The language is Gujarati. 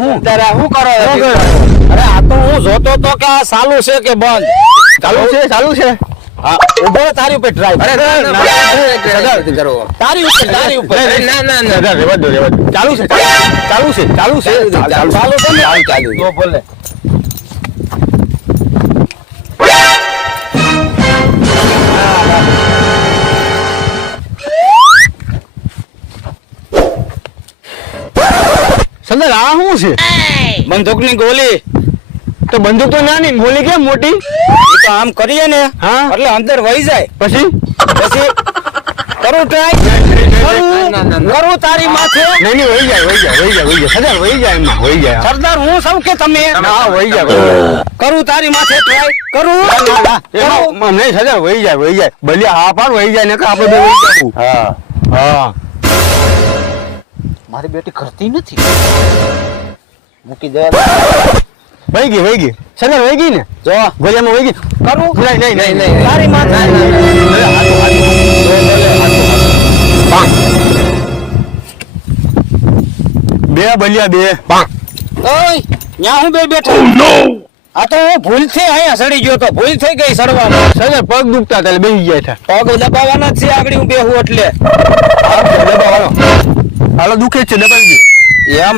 હું તારા શું કરો? અરે આ તો હું જોતો તો કે આ ચાલુ છે કે બંધ. ચાલુ છે હા ઉભો રહે, તારી ઉપર ડ્રાઈવ. અરે તારી ઉપર ના રેવા દો ચાલુ છે ચાલુ છે ને? ચાલુ તો બોલે. સંદર આ શું છે? બંદૂકની ગોલી. તો બંદૂક તો નાની, ગોલી કેમ મોટી? એ તો આમ કરીએ ને હા એટલે અંદર વહી જાય. પછી કરું ટ્રાય કરું તારી માથે. નહીં વહી જાય સદર વહી જાય એમાં વહી જાય. સરદાર હું સૌ કે તમે? હા વહી જાય કરું તારી માથે ટ્રાય કરું. એમાં નહીં સદર વહી જાય ભલે હા પાડ વહી જાય ને કે આપણે બે વહી જવું. હા મારી બેટી કરતી નથી. મૂકી દે. વહી ગઈ સદર વહી ગઈ ને? જો ગોલિયામાં વહી ગઈ. કરું નહીં તારી માથે. બે બલિયા બે ઓય ન્યા હું બે બેઠો. આ તો હું ભૂલથી અહીંયા સડી ગયો તો ભૂલ થઈ ગઈ સડવામાં. સદર પગ દુખતા એટલે બેસી ગયા હતા. પગ દબાવવાના જ છે આગળ હું બેહું એટલે. હાલો દુખે જ છે દબાવી દો. એમ